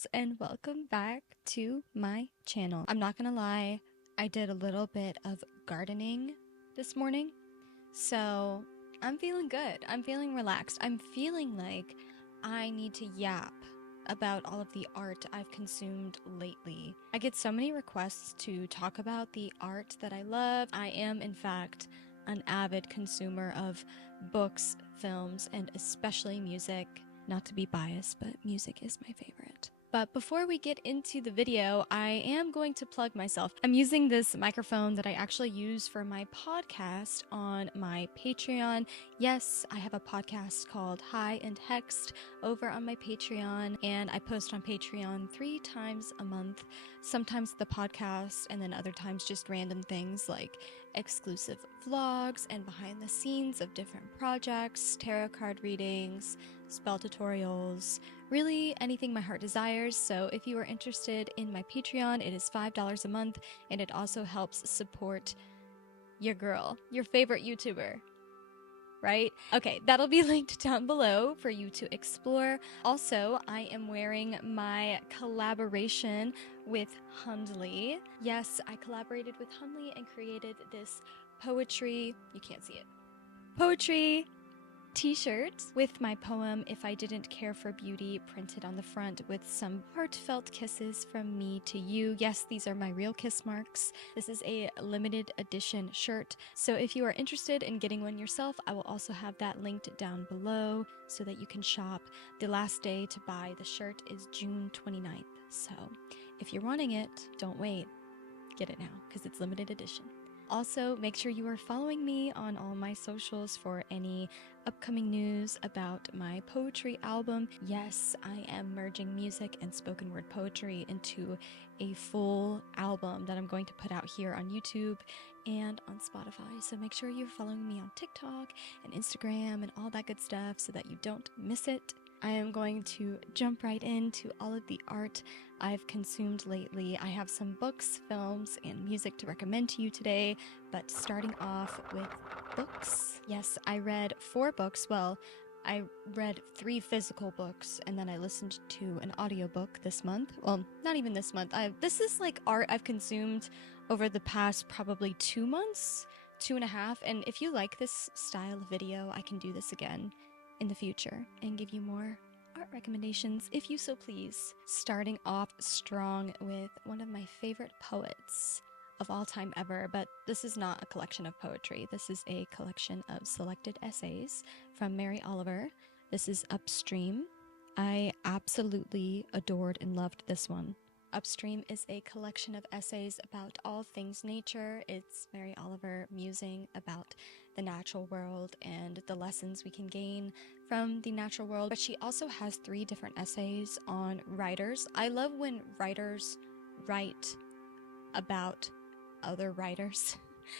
girls, and welcome back to my channel. I'm not gonna lie, I did a little bit of gardening this morning, so I'm feeling good. I'm feeling relaxed. I'm feeling like I need to yap about all of the art I've consumed lately. I get so many requests to talk about the art that I love. I am, in fact, an avid consumer of books, films, and especially music. Not to be biased, but music is my favorite. But before we get into the video, I am going to plug myself. I'm using this microphone that I actually use for my podcast on my Patreon. Yes, I have a podcast called High and Hexed over on my Patreon, and I post on Patreon 3 times a month. Sometimes the podcast, and then other times just random things like exclusive vlogs and behind the scenes of different projects, tarot card readings, spell tutorials, really anything my heart desires. So if you are interested in my Patreon, it is $5 a month, and it also helps support your girl, your favorite YouTuber, right? Okay, that'll be linked down below for you to explore. Also, I am wearing my collaboration with Hundley. Yes, I collaborated with Hundley and created this poetry, you can't see it, poetry t-shirt with my poem If I Didn't Care for Beauty printed on the front with some heartfelt kisses from me to you. Yes, these are my real kiss marks. This is a limited edition shirt, so if you are interested in getting one yourself, I will also have that linked down below so that you can shop. The last day to buy the shirt is June 29th, so if you're wanting it, don't wait. Get it now because it's limited edition. Also, make sure you are following me on all my socials for any upcoming news about my poetry album. Yes, I am merging music and spoken word poetry into a full album that I'm going to put out here on YouTube and on Spotify. So make sure you're following me on TikTok and Instagram and all that good stuff so that you don't miss it. I am going to jump right into all of the art I've consumed lately. I have some books, films, and music to recommend to you today, but starting off with books. Yes, I read 4 books. Well, I read 3 physical books, and then I listened to an audiobook this month. Well, not even this month. This is like art I've consumed over the past probably 2 months, 2.5, and if you like this style of video, I can do this again in the future and give you more art recommendations if you so please. Starting off strong with one of my favorite poets of all time ever, but this is not a collection of poetry. This is a collection of selected essays from Mary Oliver. This is Upstream. I absolutely adored and loved this one. Upstream is a collection of essays about all things nature. It's Mary Oliver musing about the natural world and the lessons we can gain from the natural world. But she also has 3 different essays on writers. I love when writers write about other writers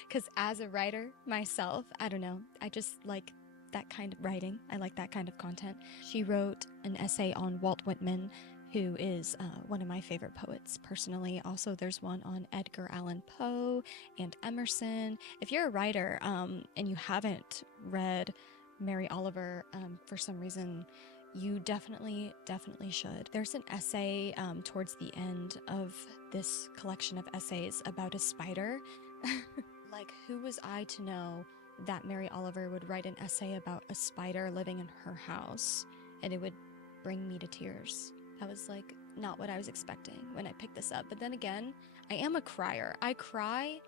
because as a writer myself, I don't know, I just like that kind of writing. I like that kind of content. She wrote an essay on Walt Whitman, who is one of my favorite poets personally. Also, there's one on Edgar Allan Poe and Emerson. If you're a writer and you haven't read Mary Oliver for some reason, you definitely should. There's an essay towards the end of this collection of essays about a spider. Like, who was I to know that Mary Oliver would write an essay about a spider living in her house and it would bring me to tears? That was like not what I was expecting when I picked this up. But then again, I am a crier. I cry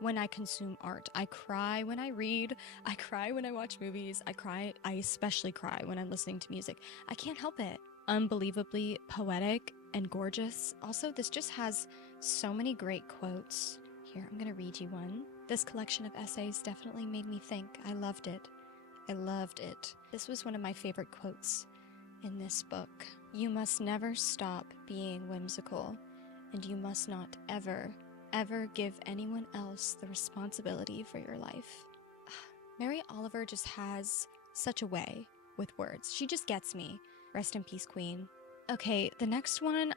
when I consume art. I cry when I read. I cry when I watch movies. I especially cry when I'm listening to music. I can't help it. Unbelievably poetic and gorgeous. Also, this just has so many great quotes. Here, I'm gonna read you one. This collection of essays definitely made me think. I loved it. I loved it. This was one of my favorite quotes in this book. You must never stop being whimsical, and you must not ever give anyone else the responsibility for your life. Mary Oliver just has such a way with words. She just gets me. Rest in peace, Queen. Okay, the next one,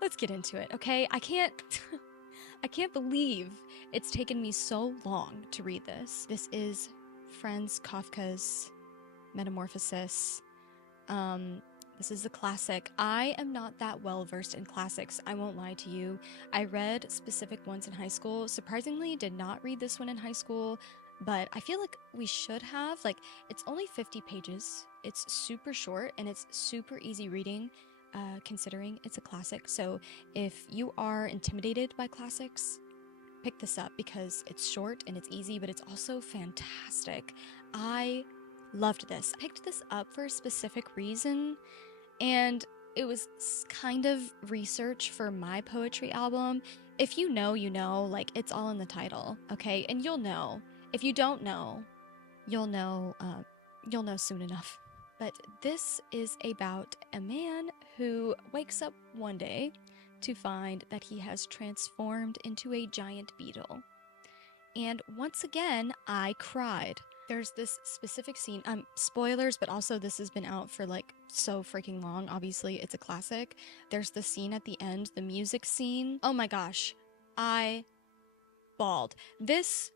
let's get into it, okay? I can't believe it's taken me so long to read this. This is Franz Kafka's Metamorphosis. This is a classic. I am not that well versed in classics, I won't lie to you. I read specific ones in high school. Surprisingly, did not read this one in high school, but I feel like we should have. Like, it's only 50 pages. It's super short and it's super easy reading, considering it's a classic. So if you are intimidated by classics, pick this up because it's short and it's easy, but it's also fantastic. I loved this. I picked this up for a specific reason, and it was kind of research for my poetry album. If you know, you know, like, it's all in the title, okay? And you'll know. If you don't know, you'll know soon enough. But this is about a man who wakes up one day to find that he has transformed into a giant beetle. And once again, I cried. There's this specific scene, spoilers, but also this has been out for like so freaking long. Obviously, it's a classic. There's the scene at the end, the music scene. Oh my gosh, I bawled. This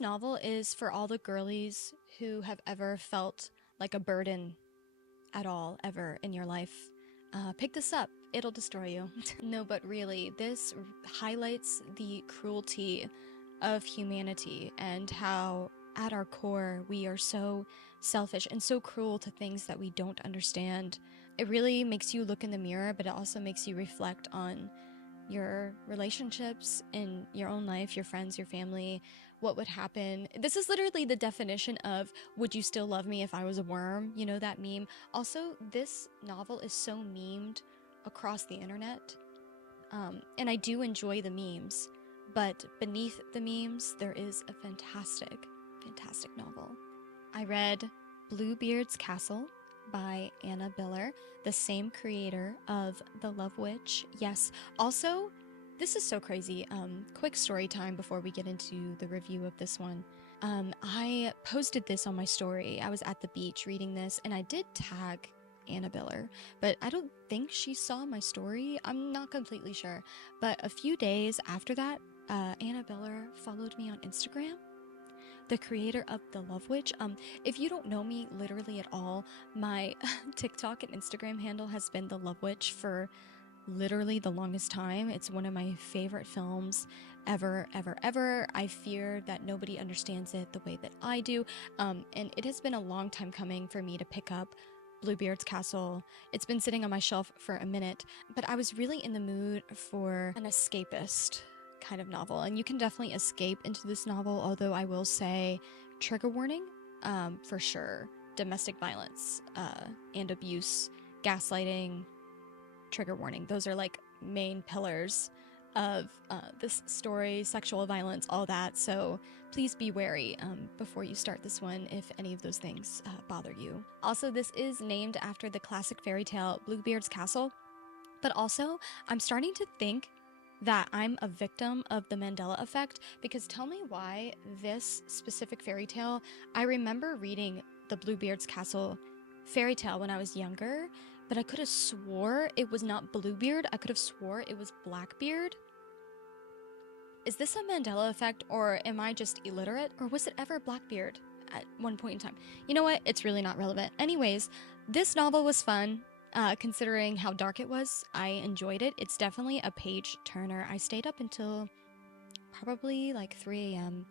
novel is for all the girlies who have ever felt like a burden at all, ever in your life. Pick this up. It'll destroy you. No, but really, this highlights the cruelty of humanity and how at our core we are so selfish and so cruel to things that we don't understand. It really makes you look in the mirror, but it also makes you reflect on your relationships in your own life, your friends, your family, what would happen. This is literally the definition of would you still love me if I was a worm? You know that meme? Also, this novel is so memed across the internet. And I do enjoy the memes, but beneath the memes, there is a fantastic, fantastic novel. I read Bluebeard's Castle by Anna Biller, the same creator of The Love Witch. Yes, also, this is so crazy. Quick story time before we get into the review of this one. I posted this on my story. I was at the beach reading this, and I did tag Anna Biller, but I don't think she saw my story. I'm not completely sure. But a few days after that, Anna Biller followed me on Instagram, the creator of The Love Witch. If you don't know me literally at all, my TikTok and Instagram handle has been The Love Witch for literally the longest time. It's one of my favorite films ever, ever, ever. I fear that nobody understands it the way that I do. And it has been a long time coming for me to pick up Bluebeard's Castle. It's been sitting on my shelf for a minute, but I was really in the mood for an escapist kind of novel, and you can definitely escape into this novel, although I will say, trigger warning, for sure. Domestic violence, and abuse, gaslighting, trigger warning. Those are like main pillars of this story, sexual violence, all that. So please be wary before you start this one if any of those things bother you. Also, this is named after the classic fairy tale Bluebeard's Castle, but also I'm starting to think that I'm a victim of the Mandela effect, because tell me why this specific fairy tale, I remember reading the Bluebeard's Castle fairy tale when I was younger, but I could have swore it was not Bluebeard. I could have swore it was Blackbeard. Is this a Mandela effect, or am I just illiterate? Or was it ever Blackbeard at one point in time? You know what? It's really not relevant. Anyways, this novel was fun, considering how dark it was. I enjoyed it. It's definitely a page turner. I stayed up until probably like 3 a.m.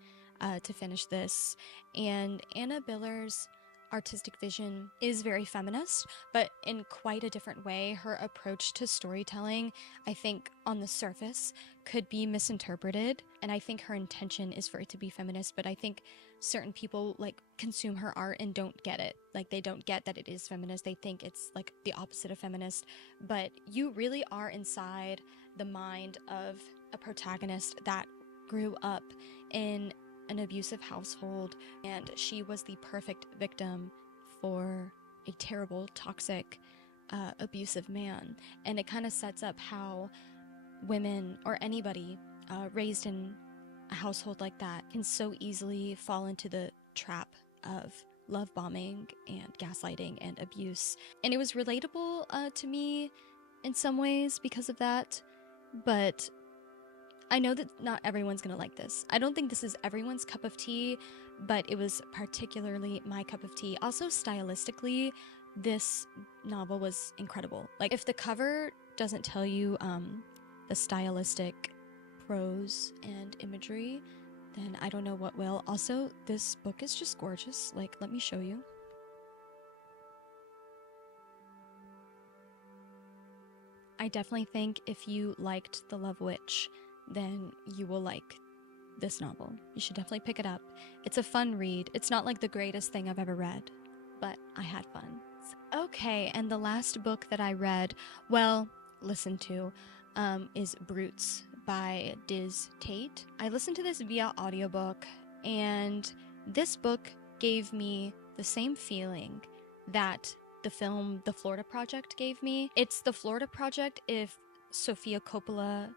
To finish this. And Anna Biller's artistic vision is very feminist, but in quite a different way. Her approach to storytelling, I think, on the surface, could be misinterpreted, and I think her intention is for it to be feminist, but I think certain people like consume her art and don't get it. Like, they don't get that it is feminist. They think it's like the opposite of feminist, but you really are inside the mind of a protagonist that grew up in an abusive household, and she was the perfect victim for a terrible, toxic, abusive man. And it kind of sets up how women, or anybody raised in a household like that, can so easily fall into the trap of love bombing and gaslighting and abuse. And it was relatable to me in some ways because of that, but I know that not everyone's gonna like this. I don't think this is everyone's cup of tea, but it was particularly my cup of tea. Also, stylistically, this novel was incredible. Like, if the cover doesn't tell you the stylistic prose and imagery, then I don't know what will. Also, this book is just gorgeous. Like, let me show you. I definitely think if you liked The Love Witch, then you will like this novel. You should definitely pick it up. It's a fun read. It's not like the greatest thing I've ever read, but I had fun. Okay, and the last book that I read, well, listened to, is Brutes by Diz Tate. I listened to this via audiobook, and this book gave me the same feeling that the film The Florida Project gave me. It's The Florida Project if Sofia Coppola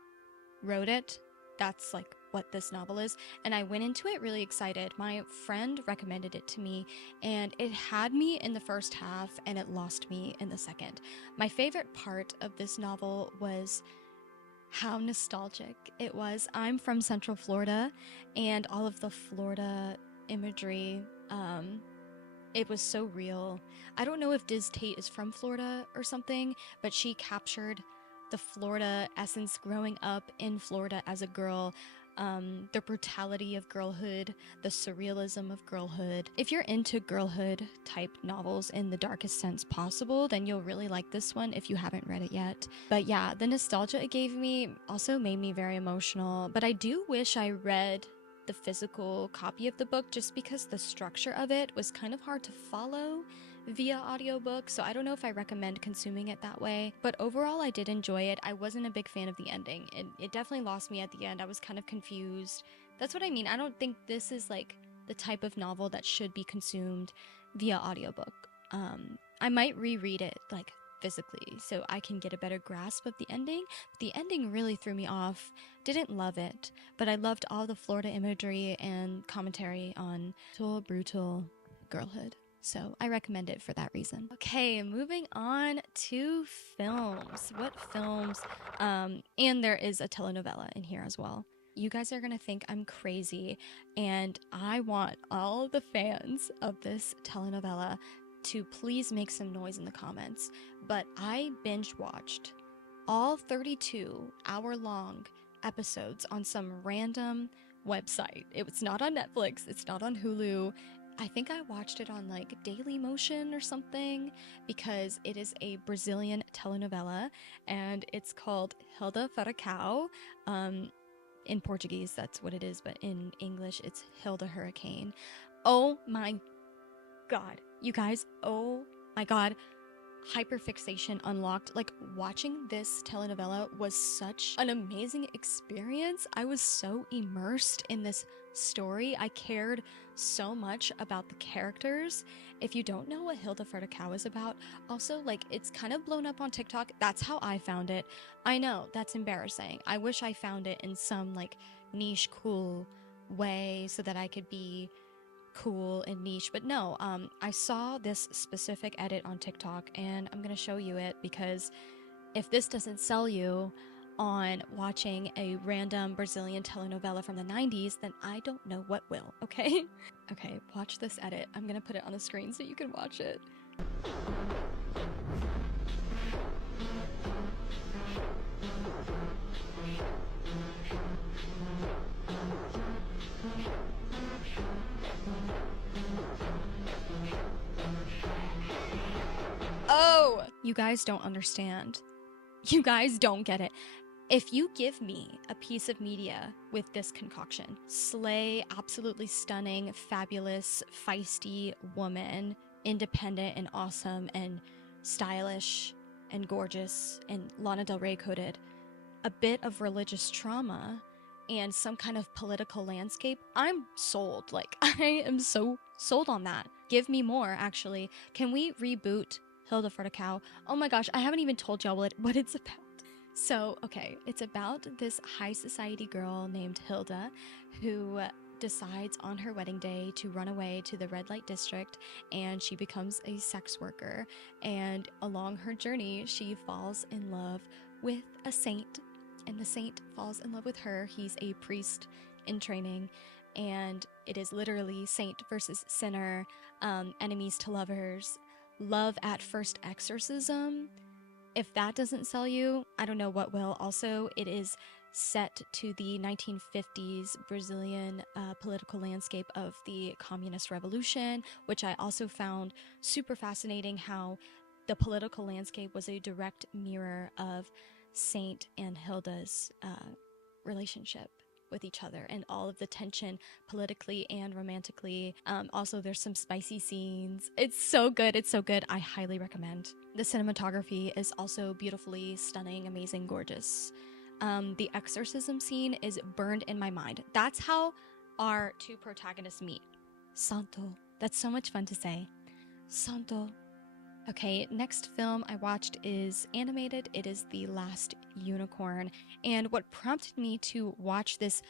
wrote it. That's like what this novel is. And I went into it really excited. My friend recommended it to me, and it had me in the first half and it lost me in the second. My favorite part of this novel was how nostalgic it was. I'm from Central Florida, and all of the Florida imagery, it was so real. I don't know if Diz Tate is from Florida or something, but she captured the Florida essence growing up in Florida as a girl, the brutality of girlhood, the surrealism of girlhood. If you're into girlhood type novels in the darkest sense possible, then you'll really like this one if you haven't read it yet. But yeah, the nostalgia it gave me also made me very emotional, but I do wish I read the physical copy of the book just because the structure of it was kind of hard to follow via audiobook, so I don't know if I recommend consuming it that way. But overall, I did enjoy it. I wasn't a big fan of the ending. It definitely lost me at the end. I was kind of confused. That's what I mean. I don't think this is like the type of novel that should be consumed via audiobook. I might reread it like physically so I can get a better grasp of the ending. But the ending really threw me off. Didn't love it, but I loved all the Florida imagery and commentary on brutal girlhood. So I recommend it for that reason. Okay, moving on to films. What films? And there is a telenovela in here as well. You guys are gonna think I'm crazy, and I want all the fans of this telenovela to please make some noise in the comments. But I binge watched all 32 hour-long episodes on some random website. It was not on Netflix, it's not on Hulu. I think I watched it on like Daily Motion or something because it is a Brazilian telenovela and it's called Hilda Furacão. In Portuguese, that's what it is, but in English, it's Hilda Hurricane. Oh my God, you guys, oh my God. Hyperfixation unlocked. Like, watching this telenovela was such an amazing experience. I was so immersed in this story. I cared so much about the characters. If you don't know what Hilda Furacão is about, also, like, it's kind of blown up on TikTok. That's how I found it. I know, that's embarrassing. I wish I found it in some, like, niche, cool way so that I could be cool and niche, but no, I saw this specific edit on TikTok and I'm gonna show you it because if this doesn't sell you on watching a random Brazilian telenovela from the 90s, then I don't know what will, okay? Okay, watch this edit. I'm gonna put it on the screen so you can watch it. Oh, you guys don't understand. You guys don't get it. If you give me a piece of media with this concoction, slay, absolutely stunning, fabulous, feisty woman, independent and awesome and stylish and gorgeous and Lana Del Rey coded, a bit of religious trauma, and some kind of political landscape, I'm sold. Like, I am so sold on that. Give me more, actually. Can we reboot Hilda Furacão? Oh my gosh, I haven't even told y'all what it's about. So, okay, it's about this high society girl named Hilda who decides on her wedding day to run away to the red light district, and she becomes a sex worker. And along her journey, she falls in love with a saint, and the saint falls in love with her. He's a priest in training, and it is literally saint versus sinner, enemies to lovers, Love at First Exorcism. If that doesn't sell you, I don't know what will. Also, it is set to the 1950s Brazilian political landscape of the communist revolution, which I also found super fascinating, how the political landscape was a direct mirror of Saint and Hilda's relationship with each other and all of the tension politically and romantically. Also, there's some spicy scenes. It's so good. It's so good. I highly recommend. The cinematography is also beautifully stunning, amazing, gorgeous. The exorcism scene is burned in my mind. That's how our two protagonists meet. Santo. That's so much fun to say. Santo. Okay, next film I watched is animated. It is The Last Unicorn. And what prompted me to watch this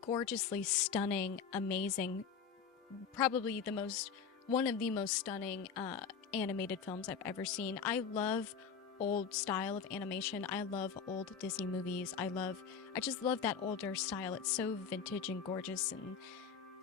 gorgeously stunning, amazing, probably one of the most stunning animated films I've ever seen. I love old style of animation. I love old Disney movies. I just love that older style. It's so vintage and gorgeous and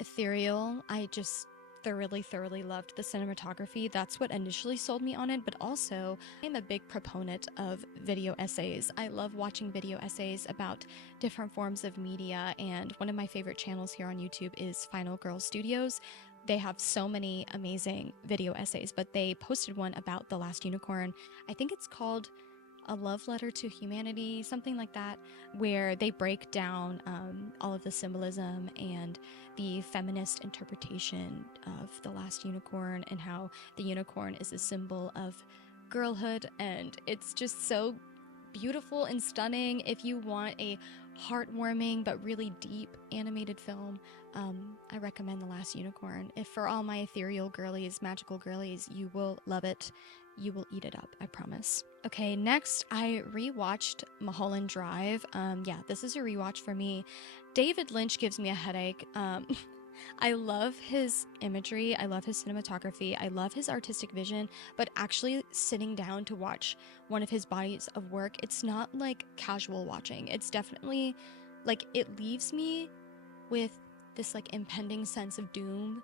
ethereal. I just thoroughly loved the cinematography. That's what initially sold me on it, but also I'm a big proponent of video essays. I love watching video essays about different forms of media, and one of my favorite channels here on YouTube is Final Girl Studios. They have so many amazing video essays, but they posted one about The Last Unicorn. I think it's called A Love Letter to Humanity, something like that, where they break down all of the symbolism and the feminist interpretation of The Last Unicorn and how the unicorn is a symbol of girlhood. And it's just so beautiful and stunning. If you want a heartwarming but really deep animated film, I recommend The Last Unicorn. If for all my ethereal girlies, magical girlies, you will love it. You will eat it up, I promise. Okay, next I rewatched Mulholland Drive. Yeah, this is a rewatch for me. David Lynch gives me a headache. I love his imagery, I love his cinematography, I love his artistic vision, but actually sitting down to watch one of his bodies of work, it's not like casual watching. It's definitely like it leaves me with this like impending sense of doom,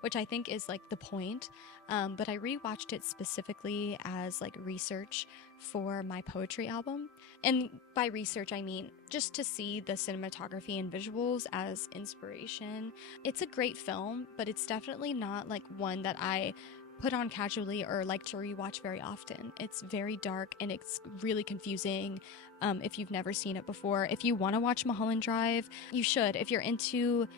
which I think is like the point. But I rewatched it specifically as like research for my poetry album. And by research, I mean just to see the cinematography and visuals as inspiration. It's a great film, but it's definitely not like one that I put on casually or like to rewatch very often. It's very dark and it's really confusing if you've never seen it before. If you want to watch Mulholland Drive, you should. If you're into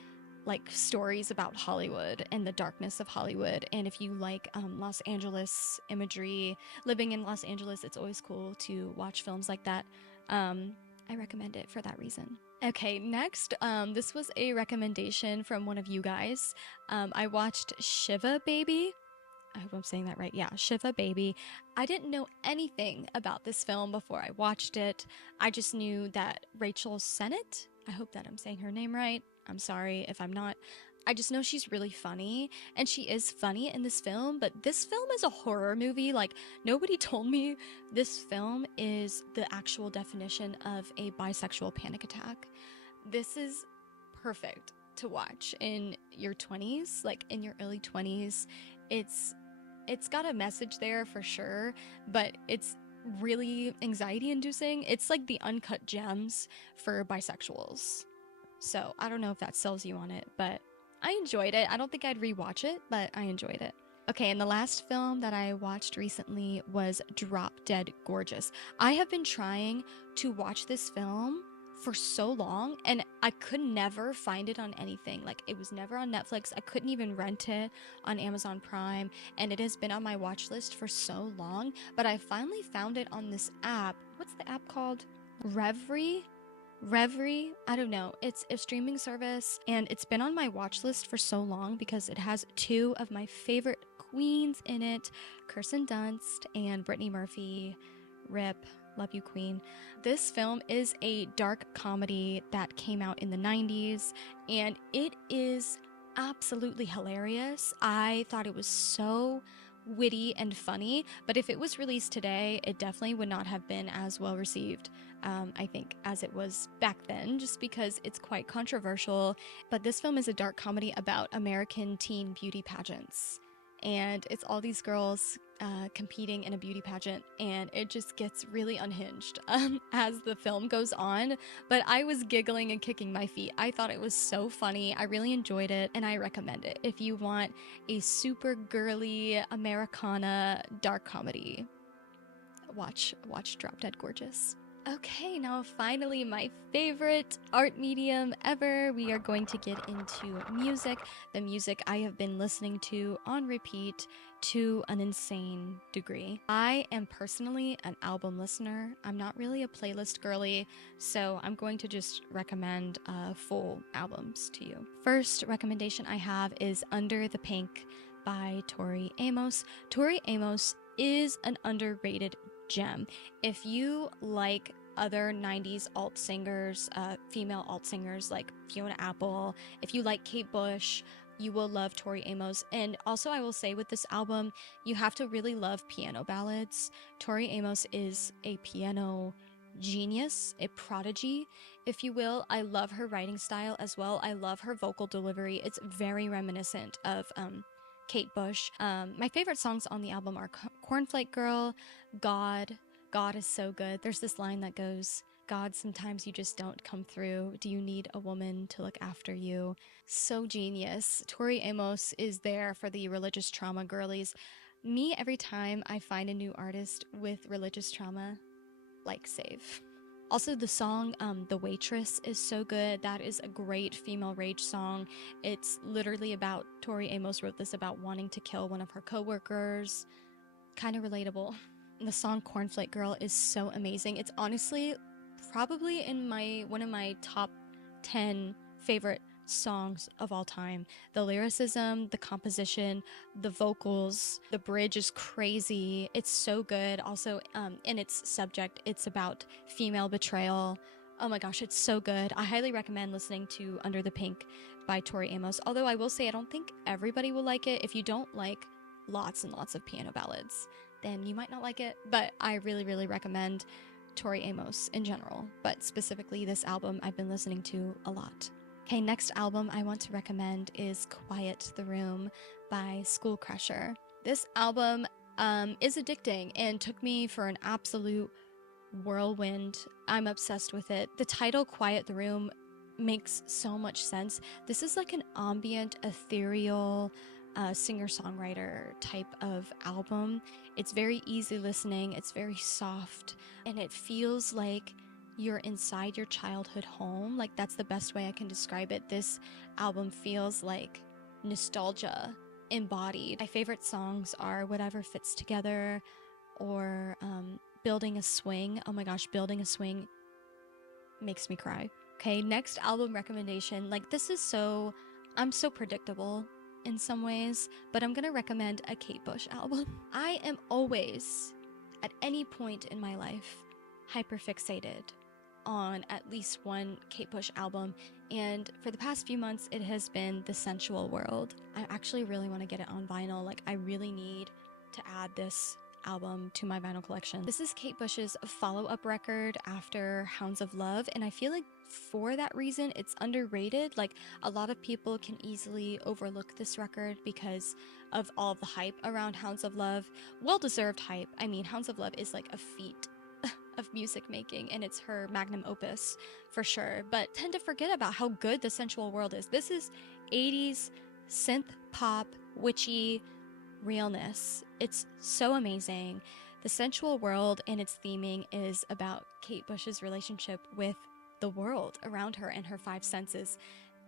like stories about Hollywood and the darkness of Hollywood, and if you like Los Angeles imagery, living in Los Angeles, it's always cool to watch films like that. I recommend it for that reason. Okay, next, this was a recommendation from one of you guys. I watched Shiva Baby. I hope I'm saying that right. Yeah, Shiva Baby. I didn't know anything about this film before I watched it. I just knew that Rachel Sennett, I hope that I'm saying her name right. I'm sorry if I'm not. I just know she's really funny, and she is funny in this film, but this film is a horror movie. Like, nobody told me this film is the actual definition of a bisexual panic attack. This is perfect to watch in your 20s, like in your early 20s. It's got a message there for sure, but it's really anxiety inducing. It's like the uncut gems for bisexuals. So I don't know if that sells you on it, but I enjoyed it. I don't think I'd rewatch it, but I enjoyed it. Okay, and the last film that I watched recently was Drop Dead Gorgeous. I have been trying to watch this film for so long, and I could never find it on anything. Like, it was never on Netflix. I couldn't even rent it on Amazon Prime, and it has been on my watch list for so long, but I finally found it on this app. What's the app called? Reverie? I don't know. It's a streaming service, and it's been on my watch list for so long because it has two of my favorite queens in it, Kirsten Dunst and Brittany Murphy. Rip. Love you, queen. This film is a dark comedy that came out in the 90s, and it is absolutely hilarious. I thought it was so witty and funny, but if it was released today, it definitely would not have been as well received, I think, as it was back then, just because it's quite controversial. But this film is a dark comedy about American teen beauty pageants. and it's all these girls competing in a beauty pageant, and it just gets really unhinged as the film goes on. But I was giggling and kicking my feet. I thought it was so funny. I really enjoyed it, and I recommend it if you want a super girly Americana dark comedy. Watch Drop Dead Gorgeous. Okay, now finally my favorite art medium ever. We are going to get into music. The music I have been listening to on repeat to an insane degree. I am personally an album listener. I'm not really a playlist girly, so I'm going to just recommend full albums to you. First recommendation I have is Under the Pink by Tori Amos. Tori Amos is an underrated gem. If you like other 90s alt singers, female alt singers like Fiona Apple, if you like Kate Bush, you will love Tori Amos. And also, I will say with this album, you have to really love piano ballads. Tori Amos is a piano genius, a prodigy, if you will. I love her writing style as well. I love her vocal delivery. It's very reminiscent of Kate Bush. My favorite songs on the album are Cornflake Girl, God. God is so good. There's this line that goes, God, sometimes you just don't come through. Do you need a woman to look after you? So genius. Tori Amos is there for the religious trauma girlies. Me, every time I find a new artist with religious trauma, like save. Also, the song The Waitress is so good. That is a great female rage song. It's literally about, Tori Amos wrote this about wanting to kill one of her coworkers. Kind of relatable. And the song Cornflake Girl is so amazing. It's honestly probably in one of my top 10 favorite songs of all time. The lyricism, the composition, the vocals, the bridge is crazy. It's so good. Also, in its subject, it's about female betrayal. Oh my gosh, it's so good. I highly recommend listening to Under the Pink by Tori Amos. Although I will say I don't think everybody will like it. If you don't like lots and lots of piano ballads, then you might not like it. But I really, really recommend Tori Amos in general, but specifically this album I've been listening to a lot. Okay, next album I want to recommend is Quiet the Room by School Crusher. This album is addicting and took me for an absolute whirlwind. I'm obsessed with it. The title Quiet the Room makes so much sense. This is like an ambient, ethereal, singer-songwriter type of album. It's very easy listening, it's very soft, and it feels like you're inside your childhood home. Like, that's the best way I can describe it. This album feels like nostalgia embodied. My favorite songs are Whatever Fits Together or Building a Swing. Oh my gosh, Building a Swing makes me cry. Okay, next album recommendation. Like, I'm so predictable in some ways, but I'm gonna recommend a Kate Bush album. I am always, at any point in my life, hyperfixated on at least one Kate Bush album, and for the past few months it has been The Sensual World. I actually really want to get it on vinyl. Like, I really need to add this album to my vinyl collection. This is Kate Bush's follow-up record after Hounds of Love, and I feel like for that reason it's underrated. Like, a lot of people can easily overlook this record because of all of the hype around Hounds of Love. Well-deserved hype. I mean, Hounds of Love is like a feat of music making, and it's her magnum opus for sure, but tend to forget about how good The Sensual World is. This is 80s synth pop, witchy realness. It's so amazing. The Sensual World and its theming is about Kate Bush's relationship with the world around her and her five senses.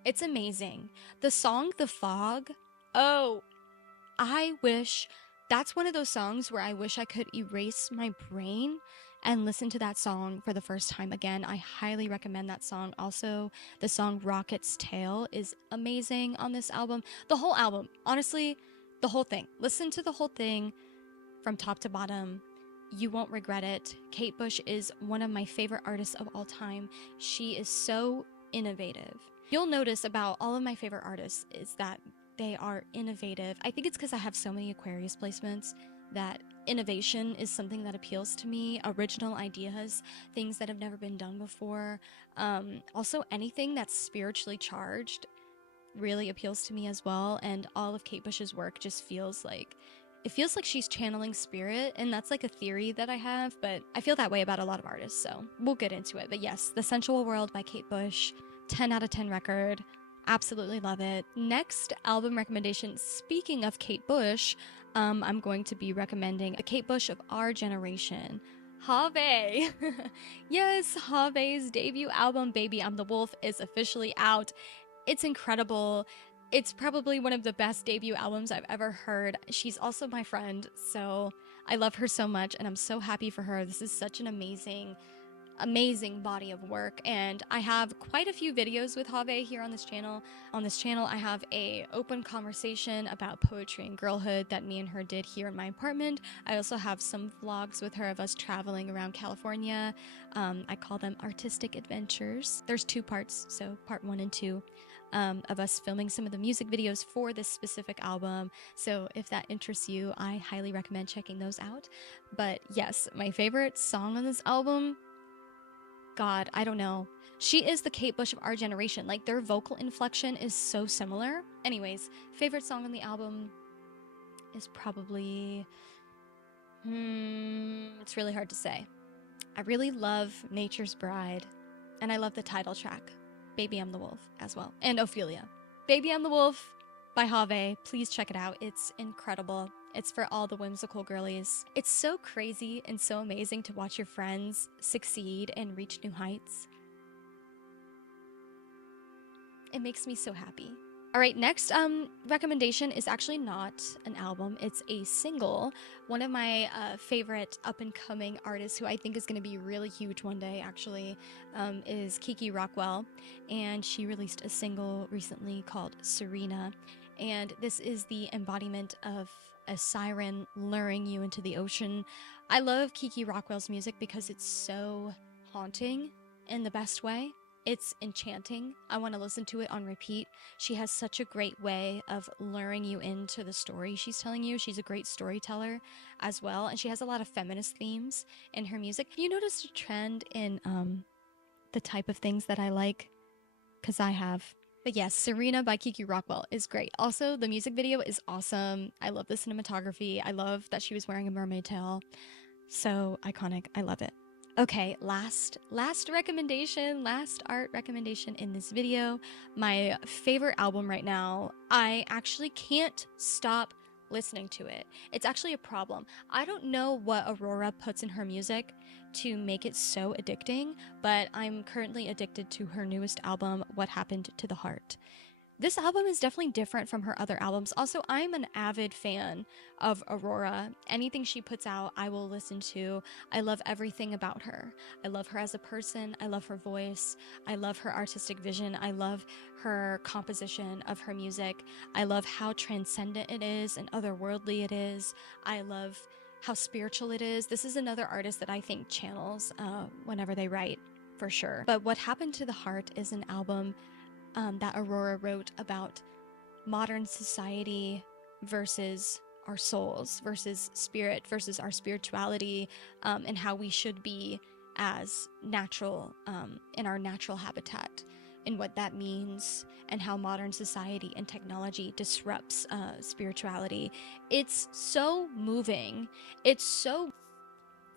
It's amazing. The song The Fog, oh, that's one of those songs where I wish I could erase my brain and listen to that song for the first time again. I highly recommend that song. Also, the song Rocket's Tale is amazing on this album. The whole album, honestly, the whole thing. Listen to the whole thing from top to bottom. You won't regret it. Kate Bush is one of my favorite artists of all time. She is so innovative. You'll notice about all of my favorite artists is that they are innovative. I think it's because I have so many Aquarius placements that innovation is something that appeals to me. Original ideas, things that have never been done before. Also, anything that's spiritually charged really appeals to me as well, and all of Kate Bush's work just feels like she's channeling spirit, and that's like a theory that I have, but I feel that way about a lot of artists, so we'll get into it. But yes, The Sensual World by Kate Bush, 10 out of 10 record. Absolutely love it. Next album recommendation, speaking of Kate Bush, I'm going to be recommending the Kate Bush of our generation, Have. Yes, Have's debut album, Baby I'm the Wolf, is officially out. It's incredible. It's probably one of the best debut albums I've ever heard. She's also my friend, so I love her so much, and I'm so happy for her. This is such an amazing body of work, and I have quite a few videos with Have here on this channel. On this channel, I have a open conversation about poetry and girlhood that me and her did here in my apartment. I also have some vlogs with her of us traveling around California. I call them artistic adventures. There's 2 parts, so part 1 and 2. Of us filming some of the music videos for this specific album. So if that interests you, I highly recommend checking those out. But yes, my favorite song on this album, God, I don't know. She is the Kate Bush of our generation. Like, their vocal inflection is so similar. Anyways, favorite song on the album is probably... it's really hard to say. I really love Nature's Bride, and I love the title track, Baby I'm the Wolf, as well. And Ophelia. Baby I'm the Wolf by Have. Please check it out. It's incredible. It's for all the whimsical girlies. It's so crazy and so amazing to watch your friends succeed and reach new heights. It makes me so happy. All right, next recommendation is actually not an album. It's a single. One of my favorite up-and-coming artists who I think is going to be really huge one day, actually, is Kiki Rockwell. And she released a single recently called Serena. And this is the embodiment of a siren luring you into the ocean. I love Kiki Rockwell's music because it's so haunting in the best way. It's enchanting. I want to listen to it on repeat. She has such a great way of luring you into the story she's telling you. She's a great storyteller as well, and she has a lot of feminist themes in her music. Have you noticed a trend in the type of things that I like? Because I have. But yes, Serena by Kiki Rockwell is great. Also, the music video is awesome. I love the cinematography. I love that she was wearing a mermaid tail. So iconic. I love it. Okay, last recommendation, last art recommendation in this video. My favorite album right now. I actually can't stop listening to it. It's actually a problem. I don't know what Aurora puts in her music to make it so addicting, but I'm currently addicted to her newest album, What Happened to the Heart. This album is definitely different from her other albums. Also, I'm an avid fan of Aurora. Anything she puts out, I will listen to. I love everything about her. I love her as a person. I love her voice. I love her artistic vision. I love her composition of her music. I love how transcendent it is and otherworldly it is. I love how spiritual it is. This is another artist that I think channels whenever they write, for sure. But What Happened to the Heart is an album that Aurora wrote about modern society versus our souls, versus spirit, versus our spirituality, and how we should be as natural, in our natural habitat, and what that means, and how modern society and technology disrupts spirituality. It's so moving. It's so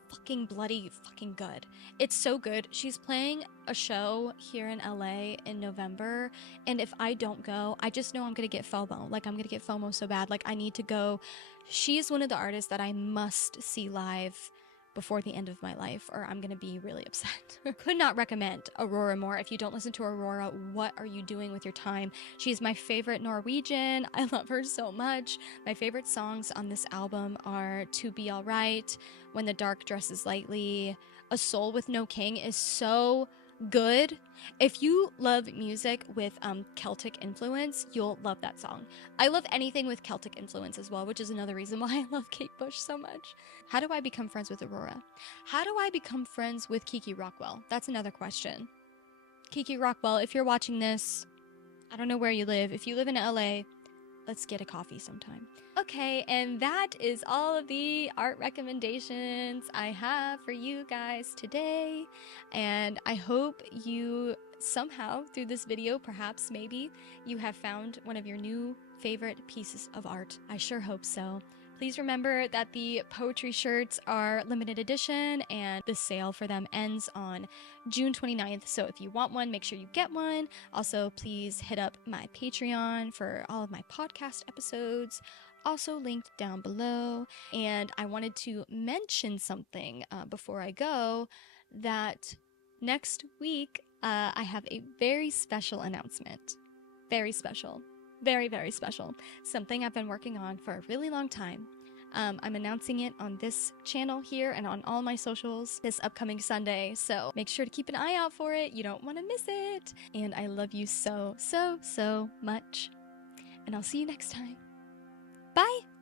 fucking bloody fucking good. It's so good. She's playing a show here in LA in November, and if I don't go, I just know I'm gonna get FOMO. Like, I'm gonna get FOMO so bad. Like, I need to go. She's one of the artists that I must see live before the end of my life, or I'm gonna be really upset. Could not recommend Aurora more. If you don't listen to Aurora, what are you doing with your time? She's my favorite Norwegian. I love her so much. My favorite songs on this album are To Be Alright, When the Dark Dresses Lightly. A Soul with No King is so good. If you love music with Celtic influence, you'll love that song. I love anything with Celtic influence as well, which is another reason why I love Kate Bush so much. How do I become friends with Aurora? How do I become friends with Kiki Rockwell? That's another question. Kiki Rockwell, if you're watching this, I don't know where you live. If you live in LA, let's get a coffee sometime. Okay, and that is all of the art recommendations I have for you guys today. And I hope you somehow through this video, perhaps, maybe, you have found one of your new favorite pieces of art. I sure hope so. Please remember that the poetry shirts are limited edition and the sale for them ends on June 29th. So if you want one, make sure you get one. Also, please hit up my Patreon for all of my podcast episodes, also linked down below. And I wanted to mention something before I go, that next week I have a very special announcement. Very special. Very, very special. Something I've been working on for a really long time. I'm announcing it on this channel here and on all my socials this upcoming Sunday, so make sure to keep an eye out for it. You don't want to miss it. And I love you so, so, so much. And I'll see you next time. Bye!